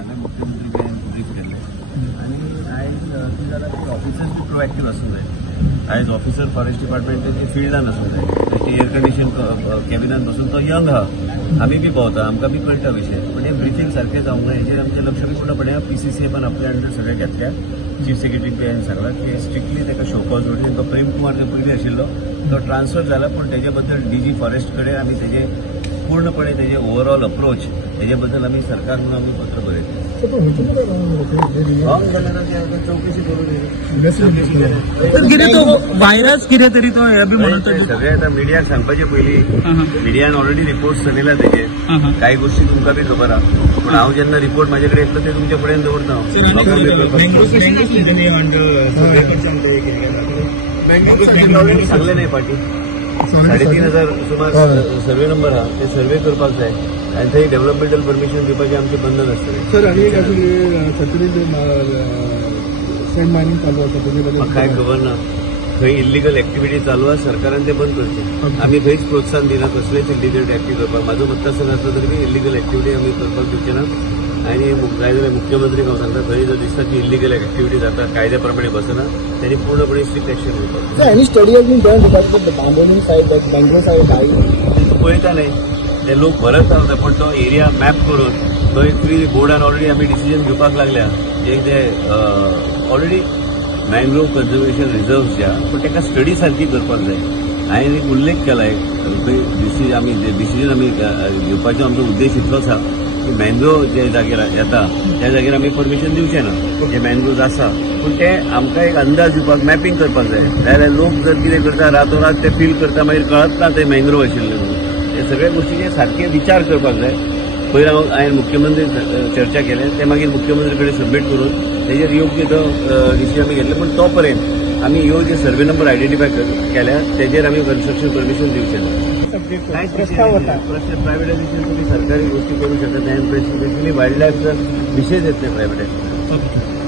सांगा मुख्यमंत्री ब्रीफ केले आणि आयज ती जाल्यार ऑफिसर्स बी प्रोएक्टिव्ह आसूंक जाय। आयज ऑफिसर फॉरेस्ट डिपार्टमेंटाचे फिल्डान आसूंक जाय, ते एअर कंडिशन कॅबिनान बसून तो यंग आहा, आमी बी भोंवता, आमकां बी कळटा विशय, पण हे ब्रिफींग सारकें जावंक जाय। हेजेर आमचें लक्ष बी पूर्णपणे PCCA पण आपल्या अंडर सगळे घेतल्या। चीफ सेक्रेटरी पी हांवें सांगलां की स्ट्रिक्टली ताका शो कॉज नोटीस, तो प्रेम कुमार जो पयलीं आशिल्लो तो ट्रान्सफर जाला, पण तेजे बद्दल DG फॉरेस्ट कडेन आमी तेजे पूर्णपणे तेजे ओवरऑल अप्रोच तेजे बद्दल आमी सरकार म्हणून आमी पत्र बरयलें। चौकशी करून कितें तो व्हायरस कितें तरी तो हे बी म्हणत सगळे आता मिडियाक सांगपाचे पयलीं मिडियान ऑलरेडी रिपोर्ट्स दिला तेजे, काही गोष्टी तुमकां बी खबर आहा, पण हांव जेन्ना रिपोर्ट म्हाजे कडेन येतलो ते तुमचे फुड्यान दवरता। सांगले नाही पार्टी 3,500 सुमार सर्वे नंबर हा, ते सर्वे करपाक जाय आनी थंय डेव्हलपमेंटल परमिशन दिवपाचें आमचें बंधन आसतलें। सर आनी एक सेंड मायनिंग चालू आसा तेजे बद्दल काय खबर ना, खंय इल्लीगल एक्टिविटी चालू आहा, सरकारान ते बंद करचें। आमी खंयच प्रोत्साहन दिना कसलेच इल्लीगल एक्टिविटी करपाक। म्हाजो मतदारसंघ आसलो तरी बी इल्लीगल एक्टिविटी आमी करपाक दिवचे ना। आनी जाय जाल्यार मुख्यमंत्रीक हांव सांगता, खंय जर दिसता की इल्लीगल एक्टिविटी जाता, कायद्या प्रमाणे बसना, त्यांनी पूर्णपणे स्ट्रिक्ट एक्शन घेवपाक। Any study has been done regarding the Bambolim side, that Bangalore side आई पळयता न्ही ते लोक भरत रावता, पण तो एरिया मॅप करून तो एक फ्री बोर्डान ऑलरेडी आमी डिसिजन घेवपाक लागल्या, जे ऑलरेडी मँग्रोव कन्झर्वेशन रिझर्व्स ज्या, पण ताका स्टडी सारखी करपाक जाय। हांवें एक उल्लेख केला, डिसिजन आमी घेवपाचो आमचो उद्देश इतलोच आसा की मँग्रोव जे जागेर येता त्या जागेर आमी परमिशन दिवचे ना, जे मँग्रोव्ज आसा, पूण ते आमकां एक अंदाज दिवपाक मॅपिंग करपाक जाय। जाल्यार लोक जर कितें करता रातोरात ते फील करता, मागीर कळत ना ते मँग्रोव आशिल्ले म्हणून। हे सगळ्या गोष्टीचे सारखे विचार करपाक जाय। पयलीं हांवें मुख्यमंत्री चर्चा केले, ते मागीर मुख्यमंत्री कडेन सबमीट करून तेजेर योग्य तो डिसिजन आमी घेतले, पण तो पर्यंत आमी ह्यो जे सर्वे नंबर आयडेंटिफाय केल्या तेजेर आमी कन्स्ट्रक्शन परमिशन दिवचे ना। प्रस्ताव होता प्रायव्हेटायझेशन तुम्ही सरकारी गोष्टी करू शकत नाही, स्पेशली वाईल्ड लाईफचा विषयच येत नाही प्रायव्हेटायझेशन।